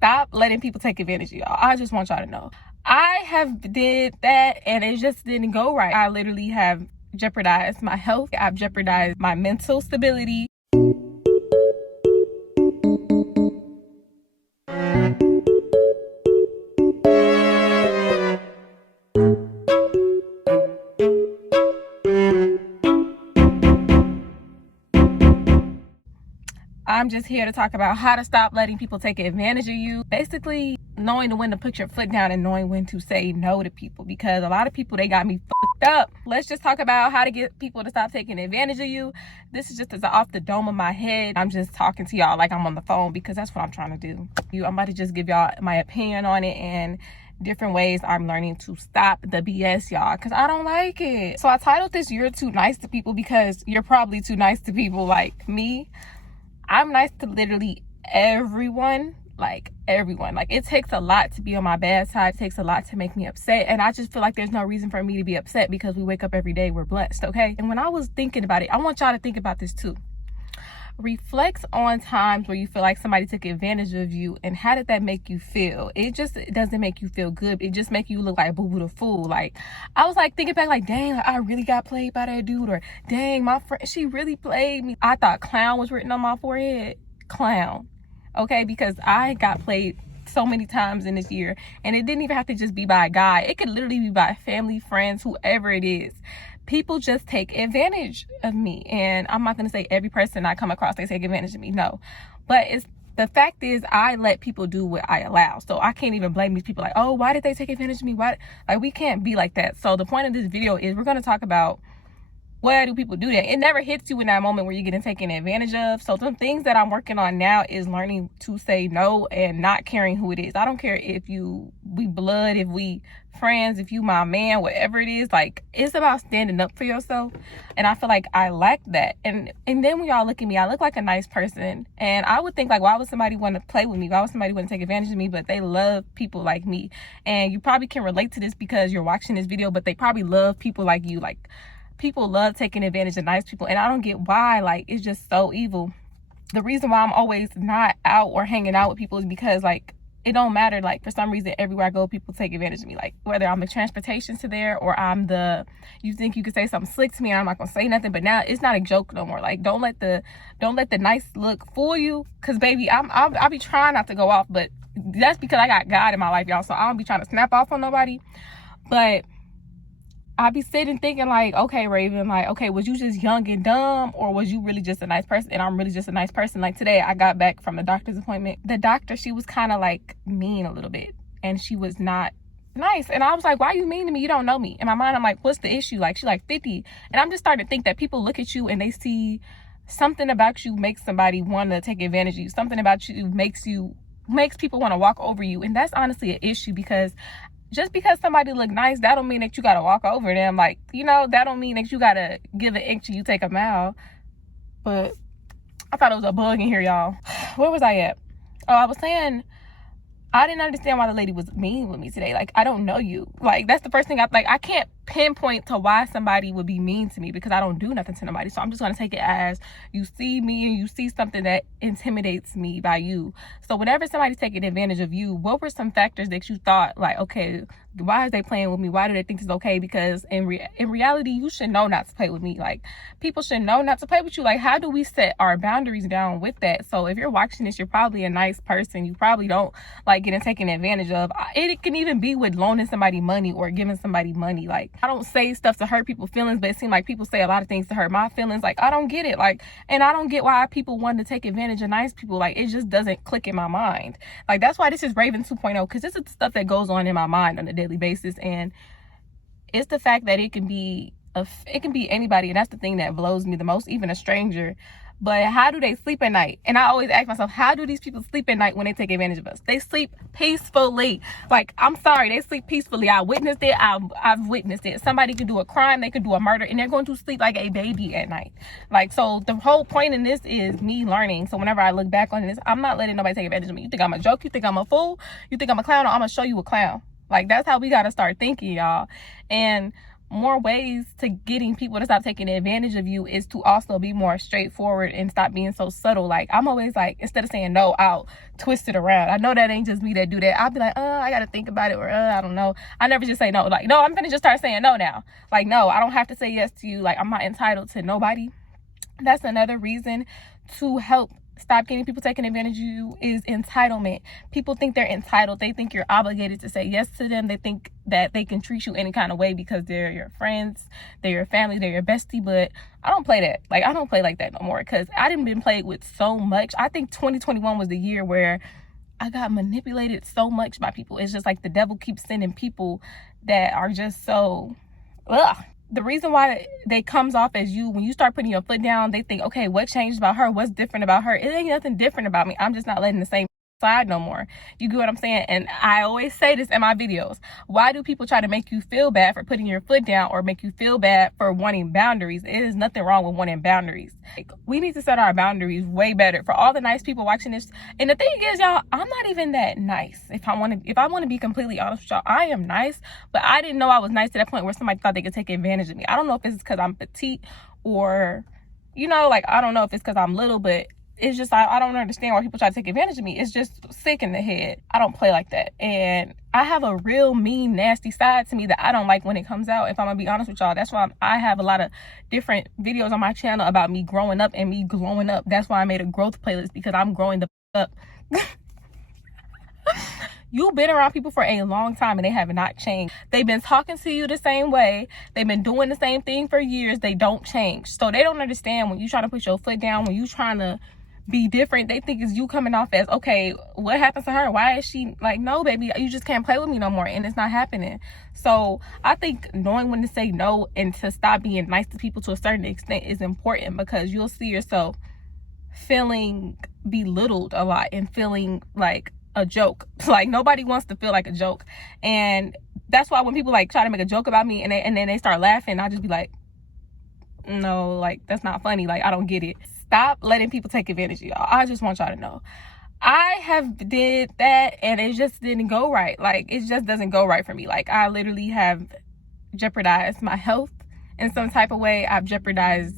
stop letting people take advantage of y'all. I just want y'all to know. I have did that and it just didn't go right. I literally have jeopardized my health. I've jeopardized my mental stability. I'm just here to talk about how to stop letting people take advantage of you. Basically, knowing when to put your foot down and knowing when to say no to people, because a lot of people, they got me fucked up. Let's just talk about how to get people to stop taking advantage of you. This is just as off the dome of my head. I'm just talking to y'all like I'm on the phone because that's what I'm trying to do. I'm about to just give y'all my opinion on it and different ways I'm learning to stop the BS, y'all, because I don't like it. So I titled this, You're Too Nice to People, because you're probably too nice to people like me. I'm nice to literally everyone, like everyone. Like, it takes a lot to be on my bad side. It takes a lot to make me upset. And I just feel like there's no reason for me to be upset because we wake up every day, we're blessed, okay? And when I was thinking about it, I want y'all to think about this too. Reflect on times where you feel like somebody took advantage of you, and how did that make you feel? It doesn't make you feel good. It just make you look like boo-boo the fool. Like, I was like thinking back, like, dang, like, I really got played by that dude, or dang, my friend, she really played me. I thought clown was written on my forehead. Clown. Okay, because I got played so many times in this year, and it didn't even have to just be by a guy. It could literally be by family, friends, whoever it is. People just take advantage of me, and I'm not going to say every person I come across, they take advantage of me. No, but the fact is, I let people do what I allow. So I can't even blame these people like, oh, why did they take advantage of me? Why? Like, we can't be like that. So the point of this video is we're going to talk about, why do people do that? It never hits you in that moment where you're getting taken advantage of. So some things that I'm working on now is learning to say no and not caring who it is. I don't care if we blood, if we friends, if you my man, whatever it is. Like, it's about standing up for yourself. And I feel like I lack that. And then when y'all look at me, I look like a nice person. And I would think, like, why would somebody want to play with me? Why would somebody want to take advantage of me? But they love people like me. And you probably can relate to this because you're watching this video, but they probably love people like you. Like, people love taking advantage of nice people, and I don't get why. Like, it's just so evil. The reason why I'm always not out or hanging out with people is because, like, it don't matter. Like, for some reason, everywhere I go, people take advantage of me. Like, whether I'm the transportation to there, or you think you could say something slick to me and I'm not gonna say nothing, but now it's not a joke no more. Like, don't let the nice look fool you, because baby, I'll be trying not to go off, but that's because I got God in my life, y'all, so I don't be trying to snap off on nobody. But I be sitting thinking, like, okay, Raven, like, okay, was you just young and dumb, or was you really just a nice person? And I'm really just a nice person. Like, today I got back from the doctor's appointment. The doctor, she was kind of like mean a little bit, and she was not nice. And I was like, why are you mean to me? You don't know me. In my mind, I'm like, what's the issue? Like, she's like 50. And I'm just starting to think that people look at you and they see something about you makes somebody want to take advantage of you. Something about you makes people want to walk over you. And that's honestly an issue, because just because somebody look nice, that don't mean that you gotta walk over them. Like, that don't mean that you gotta give an inch and you take a mile. But I thought it was a bug in here, y'all. Where was I at? Oh, I was saying, I didn't understand why the lady was mean with me today. Like, I don't know you. Like, that's the first thing I can't pinpoint to why somebody would be mean to me, because I don't do nothing to nobody. So I'm just going to take it as you see me and you see something that intimidates me by you. So whenever somebody's taking advantage of you, what were some factors that you thought, like, okay, why are they playing with me? Why do they think it's okay? Because in reality, you should know not to play with me. Like, people should know not to play with you. Like, how do we set our boundaries down with that? So if you're watching this, you're probably a nice person. You probably don't like getting taken advantage of. It can even be with loaning somebody money or giving somebody money. Like, I don't say stuff to hurt people's feelings, but it seems like people say a lot of things to hurt my feelings. Like, I don't get it. Like, and I don't get why people want to take advantage of nice people. Like, it just doesn't click in my mind. Like, that's why this is Raven 2.0, because this is the stuff that goes on in my mind on a daily basis. And it's the fact that it can be anybody, and that's the thing that blows me the most, even a stranger. But how do they sleep at night? And I always ask myself, how do these people sleep at night when they take advantage of us? They sleep peacefully. Like, I'm sorry, they sleep peacefully. I witnessed it. I've witnessed it. Somebody could do a crime, they could do a murder, and they're going to sleep like a baby at night. Like, so the whole point in this is me learning. So whenever I look back on this, I'm not letting nobody take advantage of me. You think I'm a joke? You think I'm a fool? You think I'm a clown? Or I'm gonna show you a clown. Like, that's how we gotta start thinking, y'all. And more ways to getting people to stop taking advantage of you is to also be more straightforward and stop being so subtle. Like, I'm always like, instead of saying no, I'll twist it around. I know that ain't just me that do that. I'll be like, I gotta think about it, or I don't know. I never just say no. Like, no, I'm gonna just start saying no now. Like, no, I don't have to say yes to you. Like, I'm not entitled to nobody. That's another reason to help stop getting people taking advantage of you is entitlement. People think they're entitled. They think you're obligated to say yes to them. They think that they can treat you any kind of way because they're your friends, they're your family, they're your bestie. But I don't play that. Like, I don't play like that no more, because I didn't been played with so much. I think 2021 was the year where I got manipulated so much by people. It's just like the devil keeps sending people that are just so, ugh. The reason why they comes off as you, when you start putting your foot down, they think, okay, what changed about her? What's different about her? It ain't nothing different about me. I'm just not letting the same side no more. You get what I'm saying? And I always say this in my videos. Why do people try to make you feel bad for putting your foot down, or make you feel bad for wanting boundaries? It is nothing wrong with wanting boundaries. Like, we need to set our boundaries way better. For all the nice people watching this, and the thing is, y'all, I'm not even that nice. If I want to be completely honest with y'all, I am nice, but I didn't know I was nice to that point where somebody thought they could take advantage of me. I don't know if it's because I'm petite, or, you know, like, I don't know if it's because I'm little, but it's just, I don't understand why people try to take advantage of me. It's just sick in the head. I don't play like that. And I have a real mean, nasty side to me that I don't like when it comes out, if I'm gonna be honest with y'all. That's why I have a lot of different videos on my channel about me growing up and me glowing up. That's why I made a growth playlist, because I'm growing the up. You've been around people for a long time and they have not changed. They've been talking to you the same way. They've been doing the same thing for years. They don't change. So they don't understand when you try to put your foot down, when you trying to be different. They think it's you coming off as, okay, what happened to her? Why is she like, no, baby, you just can't play with me no more. And it's not happening. So I think knowing when to say no and to stop being nice to people to a certain extent is important, because you'll see yourself feeling belittled a lot and feeling like a joke. Like, nobody wants to feel like a joke. And that's why when people like try to make a joke about me and then they start laughing, I just be like, no, like, that's not funny. Like, I don't get it. Stop letting people take advantage of y'all. I just want y'all to know, I have did that and it just didn't go right. Like, it just doesn't go right for me. Like, I literally have jeopardized my health in some type of way. I've jeopardized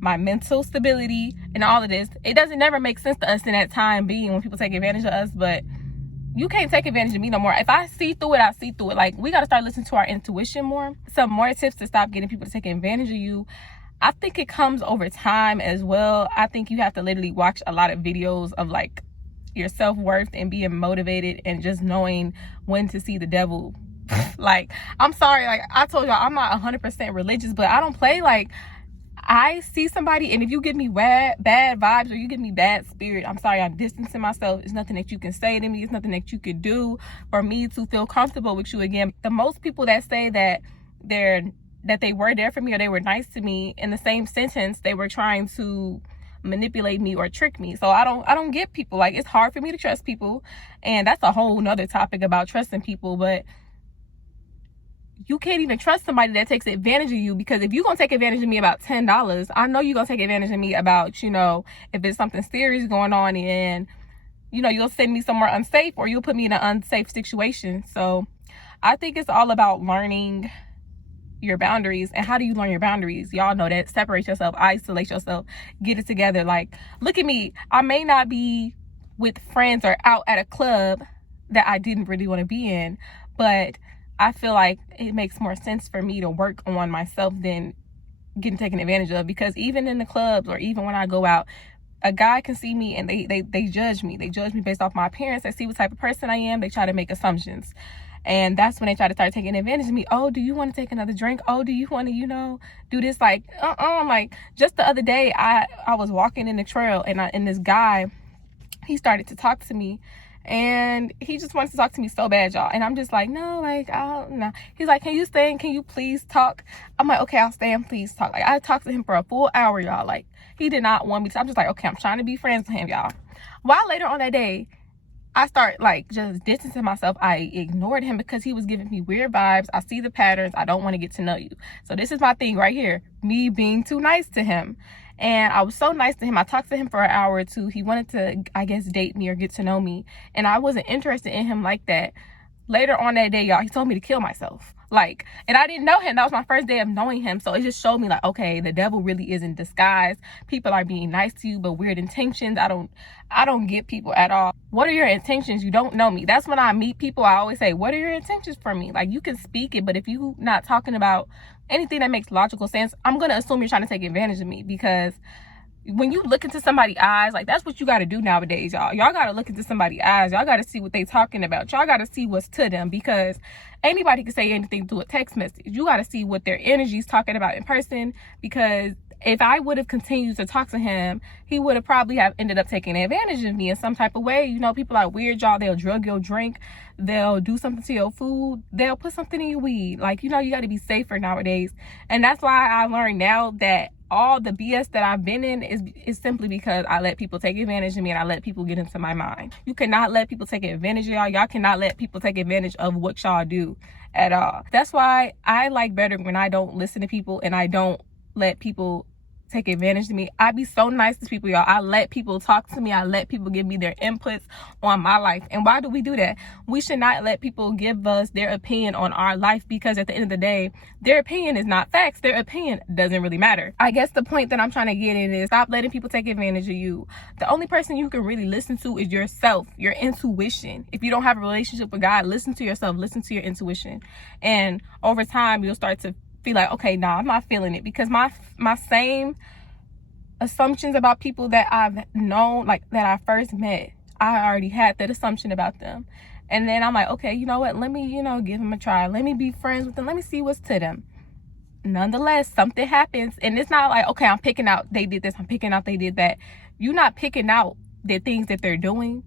my mental stability and all of this. It doesn't never make sense to us in that time being when people take advantage of us, but you can't take advantage of me no more. If I see through it, I see through it. Like, we got to start listening to our intuition more. Some more tips to stop getting people to take advantage of you. I think it comes over time as well. I think you have to literally watch a lot of videos of like your self-worth and being motivated and just knowing when to see the devil. Like, I'm sorry, like I told y'all, I'm not 100% religious, but I don't play. Like, I see somebody and if you give me bad vibes or you give me bad spirit, I'm sorry, I'm distancing myself. It's nothing that you can say to me. It's nothing that you can do for me to feel comfortable with you again. The most people that say that they were there for me or they were nice to me, in the same sentence they were trying to manipulate me or trick me. So I don't get people. Like, it's hard for me to trust people, and that's a whole nother topic about trusting people. But you can't even trust somebody that takes advantage of you, because if you're gonna take advantage of me about $10, I know you're gonna take advantage of me about, you know, if it's something serious going on and, you know, you'll send me somewhere unsafe or you'll put me in an unsafe situation. So I think it's all about learning your boundaries. And how do you learn your boundaries? Y'all know that. Separate yourself, isolate yourself, get it together. Like, look at me. I may not be with friends or out at a club that I didn't really want to be in, but I feel like it makes more sense for me to work on myself than getting taken advantage of. Because even in the clubs or even when I go out, a guy can see me and they judge me. They judge me based off my appearance. They see what type of person I am. They try to make assumptions. And that's when they try to start taking advantage of me. Oh, do you want to take another drink? Oh, do you want to, you know, do this? Like, like, just the other day, I was walking in the trail and this guy, he started to talk to me. And he just wants to talk to me so bad, y'all. And I'm just like, no, like, no. He's like, can you stay and can you please talk? I'm like, okay, I'll stay and please talk. Like, I talked to him for a full hour, y'all. Like, he did not want me to. I'm just like, okay, I'm trying to be friends with him, y'all. While later on that day, I start like just distancing myself. I ignored him because he was giving me weird vibes. I see the patterns. I don't want to get to know you. So this is my thing right here. Me being too nice to him. And I was so nice to him. I talked to him for an hour or two. He wanted to, I guess, date me or get to know me. And I wasn't interested in him like that. Later on that day, y'all, he told me to kill myself. Like, and I didn't know him. That was my first day of knowing him. So it just showed me like, okay, the devil really is in disguise. People are being nice to you, but weird intentions. I don't get people at all. What are your intentions? You don't know me. That's when I meet people, I always say, what are your intentions for me? Like, you can speak it, but if you not talking about anything that makes logical sense, I'm going to assume you're trying to take advantage of me. Because when you look into somebody's eyes, like, that's what you got to do nowadays, y'all. Y'all got to look into somebody's eyes. Y'all got to see what they talking about. Y'all got to see what's to them, because anybody can say anything through a text message. You got to see what their energy's talking about in person, because if I would have continued to talk to him, he would have probably have ended up taking advantage of me in some type of way. You know, people are weird, y'all. They'll drug your drink. They'll do something to your food. They'll put something in your weed. Like, you know, you got to be safer nowadays. And that's why I learned now that all the BS that I've been in is simply because I let people take advantage of me, and I let people get into my mind. You cannot let people take advantage of y'all. Y'all cannot let people take advantage of what y'all do at all. That's why I like better when I don't listen to people and I don't let people take advantage of me. I be so nice to people, y'all. I let people talk to me. I let people give me their inputs on my life. And why do we do that? We should not let people give us their opinion on our life, because at the end of the day, their opinion is not facts. Their opinion doesn't really matter. I guess the point that I'm trying to get in is stop letting people take advantage of you. The only person you can really listen to is yourself, your intuition. If you don't have a relationship with God, listen to yourself, listen to your intuition. And over time, you'll start to feel like, okay, nah, I'm not feeling it, because my same assumptions about people that I've known, like that I first met, I already had that assumption about them. And then I'm like, okay, you know what? Let me, give them a try. Let me be friends with them. Let me see what's to them. Nonetheless, something happens, and it's not like, okay, I'm picking out they did this, I'm picking out they did that. You're not picking out the things that they're doing.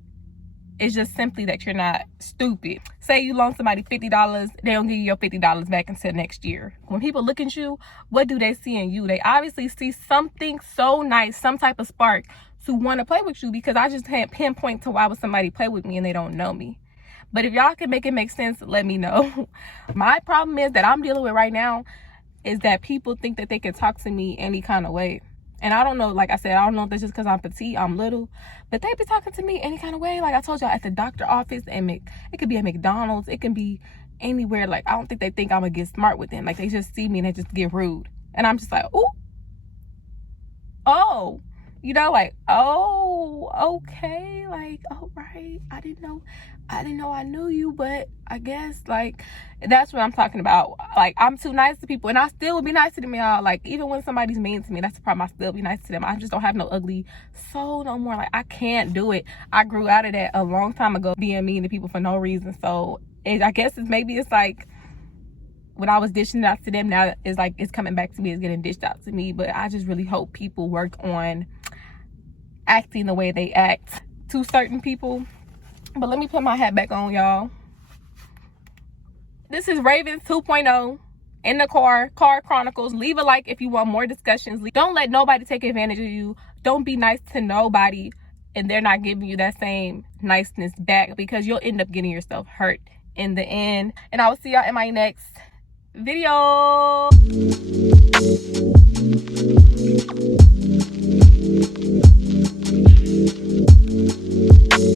It's just simply that you're not stupid. Say you loan somebody $50, they don't give you your $50 back until next year. When people look at you, what do they see in you? They obviously see something so nice, some type of spark to want to play with you, because I just can't pinpoint to why would somebody play with me and they don't know me. But if y'all can make it make sense, let me know. My problem is that I'm dealing with right now is that people think that they can talk to me any kind of way. And I don't know, like I said, I don't know if that's just because I'm petite, I'm little, but they be talking to me any kind of way. Like I told y'all, at the doctor office, and it could be at McDonald's, it can be anywhere. Like, I don't think they think I'm gonna get smart with them. Like, they just see me and they just get rude. And I'm just like, ooh, oh, like, oh, okay, like, all right. I didn't know I knew you, but I guess, like, that's what I'm talking about. Like, I'm too nice to people, and I still would be nice to them, y'all. Like, even when somebody's mean to me, that's the problem. I still be nice to them. I just don't have no ugly soul no more. Like, I can't do it. I grew out of that a long time ago, being mean to people for no reason. So I guess it's like when I was dishing it out to them, now it's like it's coming back to me, it's getting dished out to me. But I just really hope people work on acting the way they act to certain people. But let me put my hat back on, y'all. This is Ravens 2.0 in the car chronicles. Leave a like if you want more discussions. Don't let nobody take advantage of you. Don't be nice to nobody and they're not giving you that same niceness back, because you'll end up getting yourself hurt in the end. And I will see y'all in my next video.